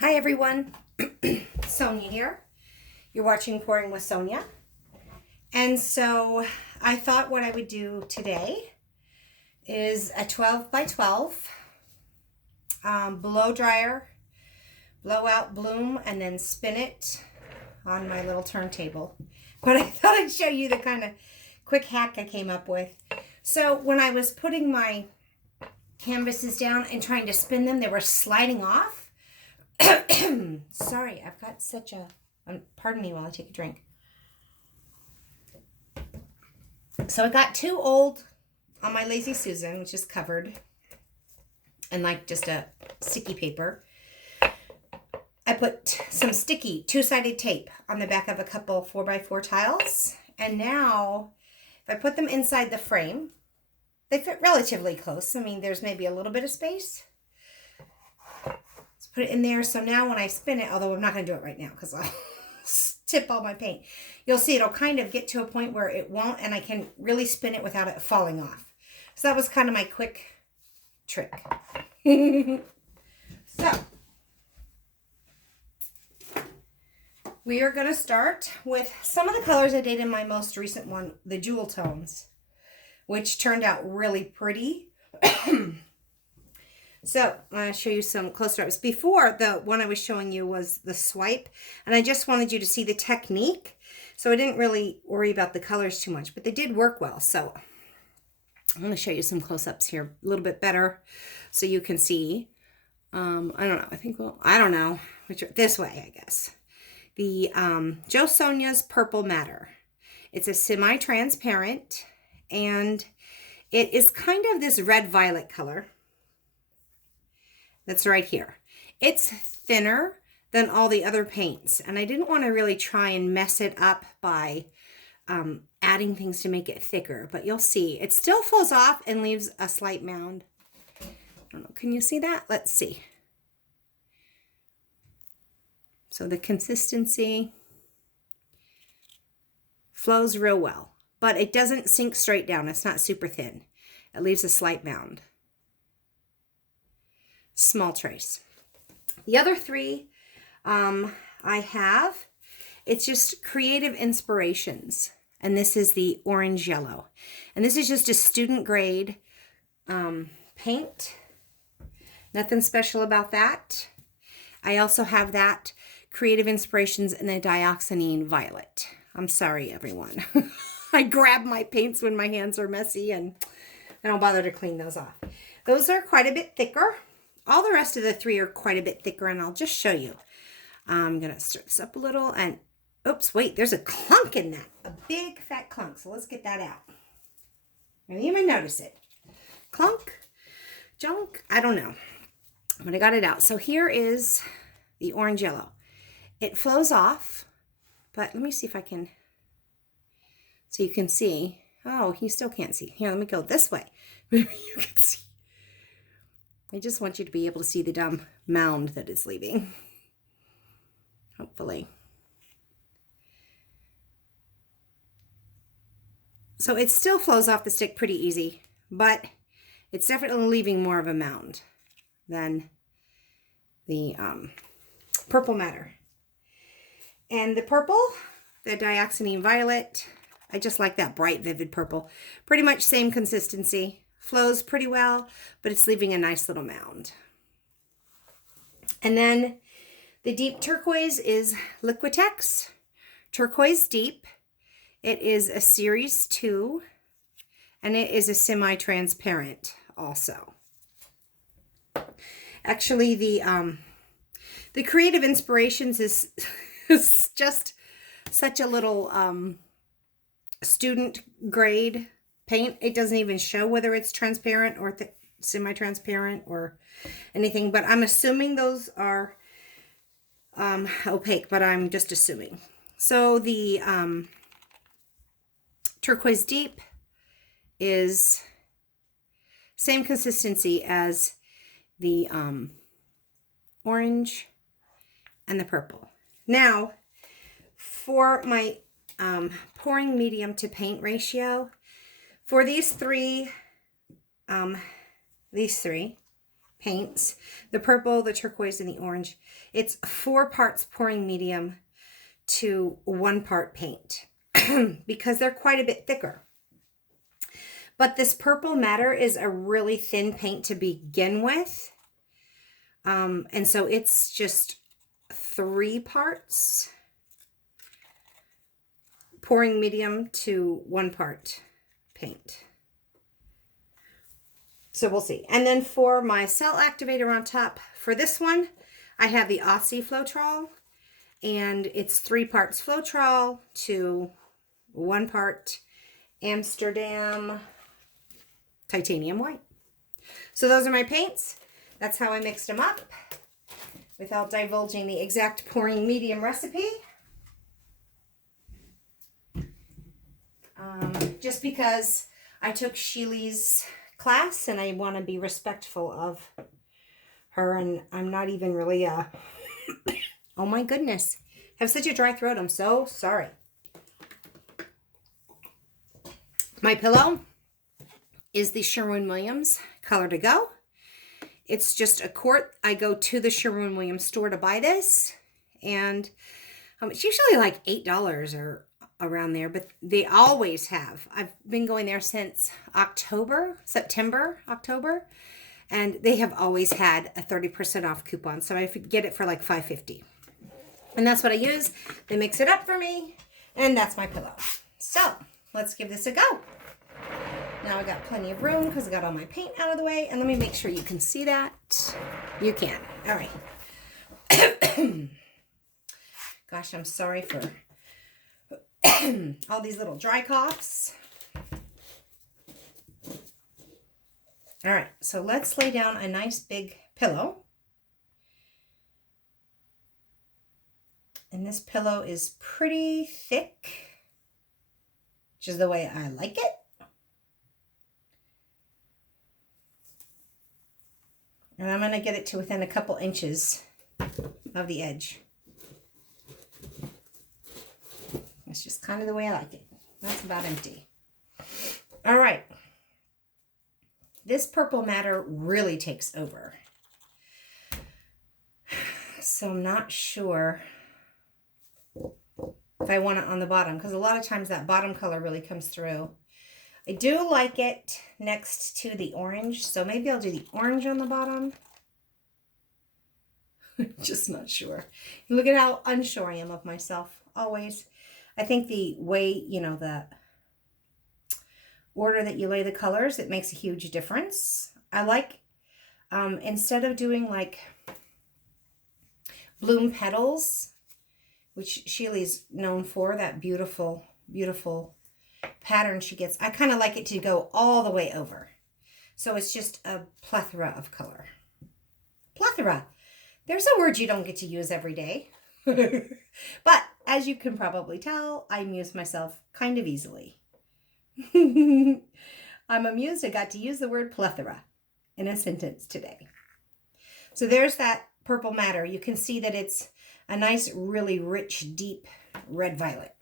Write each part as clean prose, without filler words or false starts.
Hi everyone, Sonia here. You're watching Pouring with Sonia. And so I thought what I would do today is a 12 by 12 blow dryer, blow out bloom, and then spin it on my little turntable. But I thought I'd show you the kind of quick hack I came up with. So when I was putting my canvases down and trying to spin them, they were sliding off. Sorry, I've got such a... pardon me while I take a drink. So I got two old on my Lazy Susan, which is covered in like just a sticky paper. I put some sticky two-sided tape on the back of a couple 4x4 tiles. And now, if I put them inside the frame, they fit relatively close. I mean, there's maybe a little bit of space. Let's put it in there. So now when I spin it, although I'm not going to do it right now because I'll tip all my paint, you'll see it'll kind of get to a point where it won't, and I can really spin it without it falling off. So that was kind of my quick trick. So we are going to start with some of the colors I did in my most recent one, the jewel tones, which turned out really pretty. So I'm going to show you some closer ups. Before, the one I was showing you was the swipe, and I just wanted you to see the technique. So I didn't really worry about the colors too much, but they did work well. So I'm going to show you some close-ups here a little bit better so you can see. I don't know. I think, well, I don't know. This way, I guess. The Jo Sonia's Purple Matter. It's a semi-transparent, and it is kind of this red-violet color. That's right here. It's thinner than all the other paints, and I didn't want to really try and mess it up by adding things to make it thicker, but you'll see. It still flows off and leaves a slight mound. I don't know, can you see that? Let's see. So the consistency flows real well, but it doesn't sink straight down. It's not super thin. It leaves a slight mound. Small trace. The other three I have, it's just creative inspirations, and this is the orange yellow, and this is just a student grade paint. Nothing special about that. I also have that creative inspirations in the dioxazine violet. I'm sorry, everyone. I grab my paints when my hands are messy, and I don't bother to clean those off. Those are quite a bit thicker. All the rest of the three are quite a bit thicker, and I'll just show you. I'm going to stir this up a little, and oops, wait, there's a clunk in that. A big fat clunk, so let's get that out. I didn't even notice it. Clunk, junk, I don't know, but I got it out. So here is the orange yellow. It flows off, but let me see if I can, so you can see. Oh, you still can't see. Here, let me go this way. Maybe you can see. I just want you to be able to see the dumb mound that is leaving. Hopefully. So it still flows off the stick pretty easy, but it's definitely leaving more of a mound than the Purple Matter. And the purple, the dioxazine violet, I just like that bright, vivid purple. Pretty much same consistency. Flows pretty well, but it's leaving a nice little mound. And then the deep turquoise is Liquitex Turquoise Deep. It is a series 2, and it is a semi-transparent also. Actually, the creative inspirations is just such a little student grade paint. It doesn't even show whether it's transparent or semi-transparent or anything, but I'm assuming those are opaque, but I'm just assuming. So the Turquoise Deep is same consistency as the orange and the purple. Now, for my pouring medium to paint ratio, for these three paints, the purple, the turquoise, and the orange. It's 4 parts pouring medium to 1 part paint because they're quite a bit thicker. But this purple matter is a really thin paint to begin with. And so it's just 3 parts pouring medium to 1 part paint. So we'll see. And then for my cell activator on top, for this one, I have the Aussie Floetrol, and it's 3 parts Floetrol to 1 part Amsterdam Titanium White. So those are my paints. That's how I mixed them up without divulging the exact pouring medium recipe. Just because I took Sheely's class and I want to be respectful of her, and I'm not even really oh my goodness, I have such a dry throat. I'm so sorry. My pillow is the Sherwin-Williams Color to Go. It's just a quart. I go to the Sherwin-Williams store to buy this, and it's usually like $8 or around there, but they always have. I've been going there since September, October, and they have always had a 30% off coupon. So I get it for like $5.50. And that's what I use. They mix it up for me, and that's my pillow. So let's give this a go. Now I got plenty of room because I got all my paint out of the way, and let me make sure you can see that. You can. All right. Gosh, I'm sorry for all these little dry coughs. All right, so let's lay down a nice big pillow. And this pillow is pretty thick, which is the way I like it. And I'm going to get it to within a couple inches of the edge. That's just kind of the way I like it. That's about empty. All right. This purple matter really takes over. So I'm not sure if I want it on the bottom, because a lot of times that bottom color really comes through. I do like it next to the orange, so maybe I'll do the orange on the bottom. Just not sure. Look at how unsure I am of myself, always. I think the way, the order that you lay the colors, it makes a huge difference. I like, instead of doing like bloom petals, which Sheely's known for, that beautiful, beautiful pattern she gets, I kind of like it to go all the way over. So it's just a plethora of color. Plethora. There's a word you don't get to use every day. But as you can probably tell, I amuse myself kind of easily. I'm amused I got to use the word plethora in a sentence today. So there's that purple matter. You can see that it's a nice, really rich, deep red violet.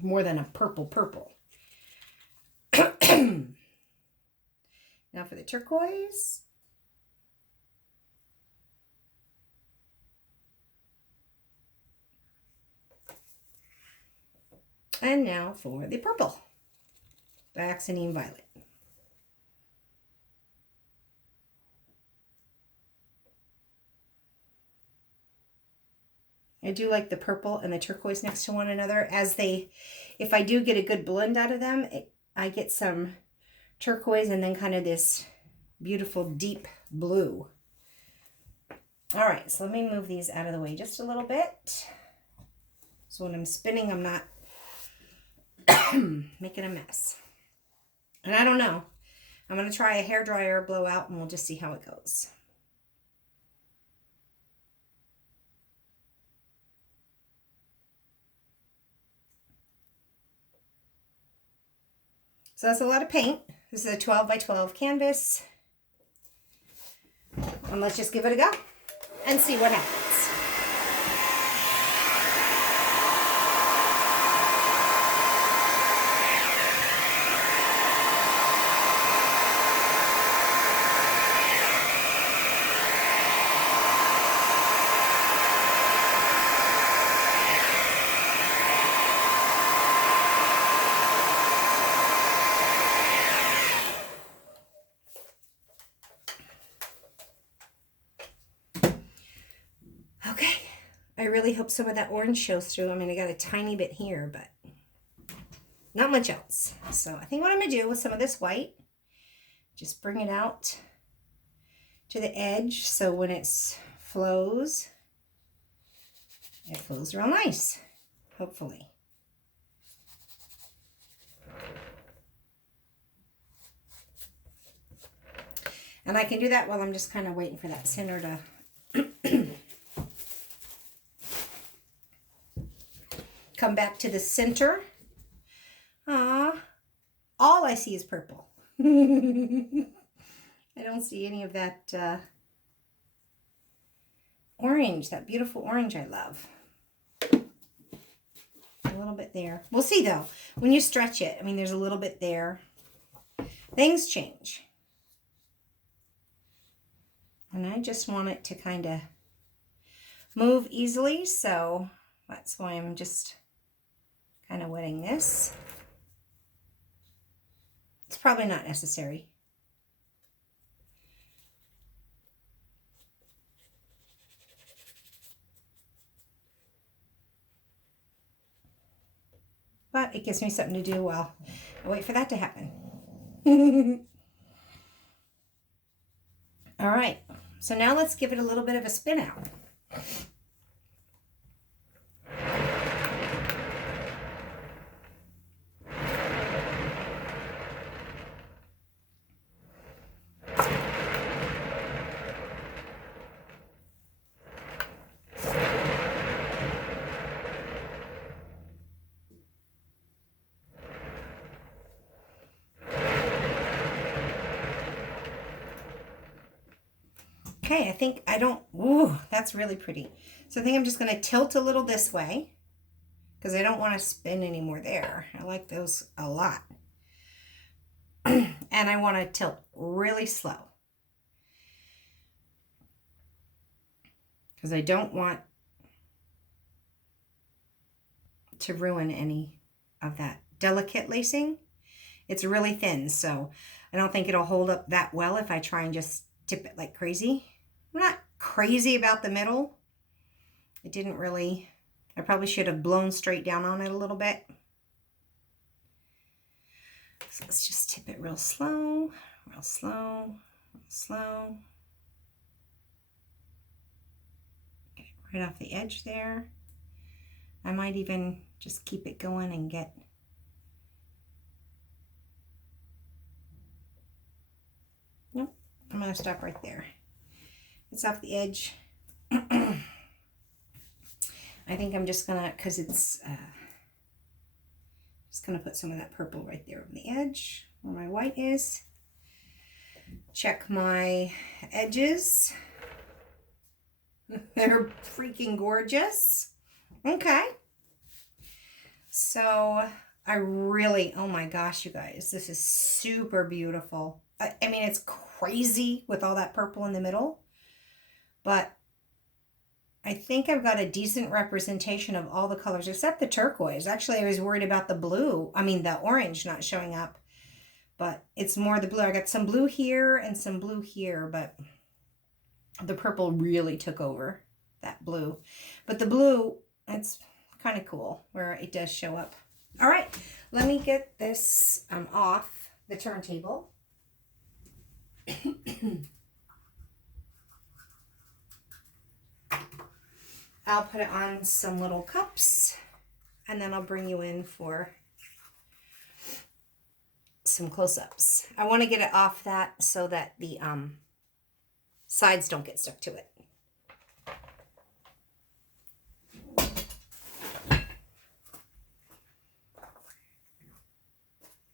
More than a purple. Now for the turquoise. And now for the purple. Dioxazine violet. I do like the purple and the turquoise next to one another, as if I do get a good blend out of them, I get some turquoise and then kind of this beautiful deep blue. All right, so let me move these out of the way just a little bit. So when I'm spinning, I'm not making a mess. And I don't know. I'm going to try a hairdryer blowout and we'll just see how it goes. So that's a lot of paint. This is a 12 by 12 canvas. And let's just give it a go and see what happens. I really hope some of that orange shows through. I mean, I got a tiny bit here, but not much else. So I think what I'm going to do with some of this white, just bring it out to the edge so when it flows real nice, hopefully. And I can do that while I'm just kind of waiting for that center to come back to the center. All I see is purple. I don't see any of that orange, that beautiful orange I love. A little bit there. We'll see though. When you stretch it, I mean, there's a little bit there. Things change. And I just want it to kind of move easily, so that's why I'm just kind of wetting this. It's probably not necessary. But it gives me something to do while I wait for that to happen. All right, so now let's give it a little bit of a spin out. Okay, I think ooh, that's really pretty. So I think I'm just going to tilt a little this way because I don't want to spin anymore there. I like those a lot. And I want to tilt really slow because I don't want to ruin any of that delicate lacing. It's really thin, so I don't think it'll hold up that well if I try and just tip it like crazy. I'm not crazy about the middle. It didn't really, I probably should have blown straight down on it a little bit. So let's just tip it real slow, real slow, real slow. Get it right off the edge there. I might even just keep it going and get nope, I'm going to stop right there. It's off the edge. I think I'm just gonna, because it's just gonna put some of that purple right there on the edge where my white is. Check my edges. They're freaking gorgeous. Okay. So I really, oh my gosh, you guys, this is super beautiful. I mean, it's crazy with all that purple in the middle, but I think I've got a decent representation of all the colors except the turquoise. Actually, I was worried about the blue. I mean, the orange not showing up, but it's more the blue. I got some blue here and some blue here, but the purple really took over that blue. But the blue, it's kind of cool where it does show up. All right, let me get this off the turntable. I'll put it on some little cups and then I'll bring you in for some close-ups. I want to get it off that so that the sides don't get stuck to it.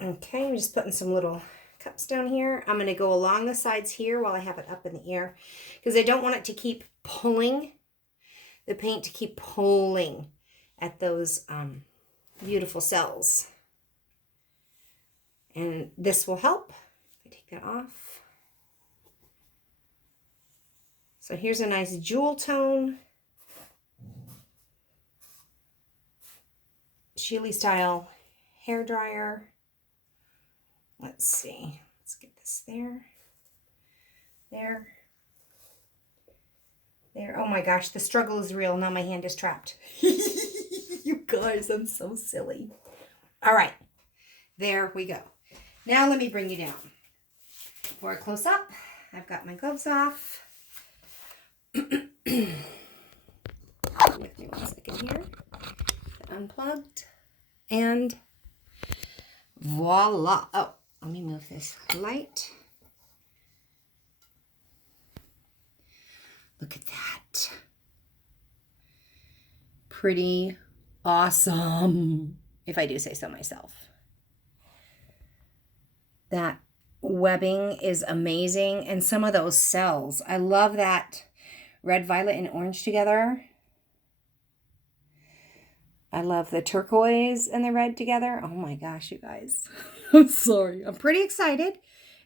Okay, I'm just putting some little cups down here. I'm going to go along the sides here while I have it up in the air because I don't want it to keep pulling, the paint to keep pulling at those beautiful cells. And this will help. If I take that off. So here's a nice jewel tone. Sheely style hair dryer. Let's see. Let's get this there. There. There. Oh my gosh, the struggle is real. Now my hand is trapped. You guys, I'm so silly. All right. There we go. Now let me bring you down. For a close up, I've got my gloves off. With me 1 second here. Unplugged. And voila. Oh, let me move this light. Look at that. Pretty awesome, if I do say so myself. That webbing is amazing. And some of those cells. I love that red, violet, and orange together. I love the turquoise and the red together. Oh my gosh, you guys. I'm sorry. I'm pretty excited.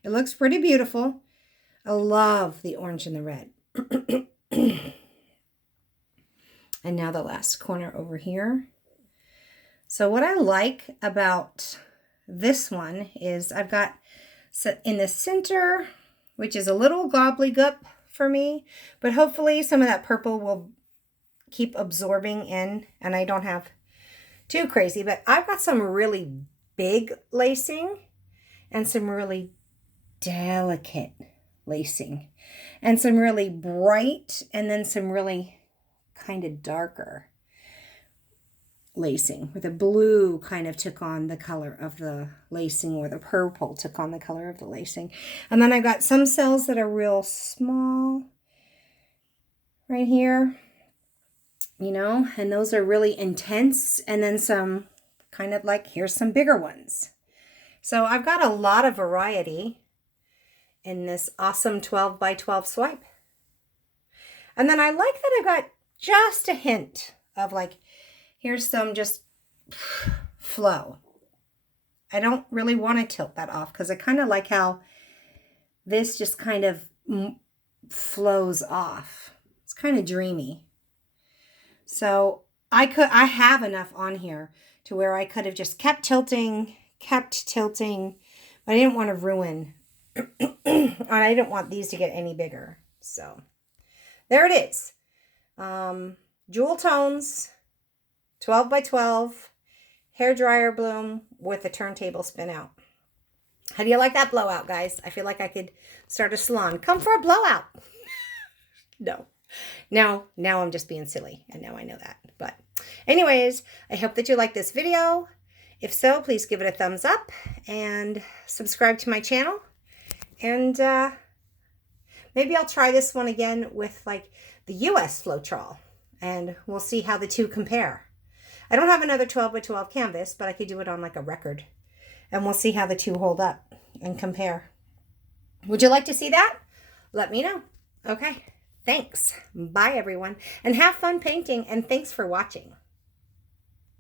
It looks pretty beautiful. I love the orange and the red. And now the last corner over here. So what I like about this one is I've got in the center, which is a little gobbledygook for me, but hopefully some of that purple will keep absorbing in and I don't have too crazy, but I've got some really big lacing and some really delicate lacing and some really bright and then some really kind of darker lacing where the blue kind of took on the color of the lacing or the purple took on the color of the lacing. And then I've got some cells that are real small right here, you know, and those are really intense. And then some kind of like, here's some bigger ones. So I've got a lot of variety in this awesome 12 by 12 swipe. And then I like that I've got just a hint of like, here's some just flow. I don't really want to tilt that off because I kind of like how this just kind of flows off. It's kind of dreamy. So I have enough on here to where I could have just kept tilting, but I didn't want to ruin, and I didn't want these to get any bigger. So there it is. Jewel tones, 12 by 12, hair dryer bloom with a turntable spin out. How do you like that blowout, guys? I feel like I could start a salon. Come for a blowout. No. Now I'm just being silly, and now I know that. But anyways, I hope that you like this video. If so, please give it a thumbs up and subscribe to my channel. And maybe I'll try this one again with like the US Floetrol, and we'll see how the two compare. I don't have another 12 by 12 canvas, but I could do it on like a record, and we'll see how the two hold up and compare. Would you like to see that? Let me know. Okay. Thanks. Bye, everyone. And have fun painting, and thanks for watching.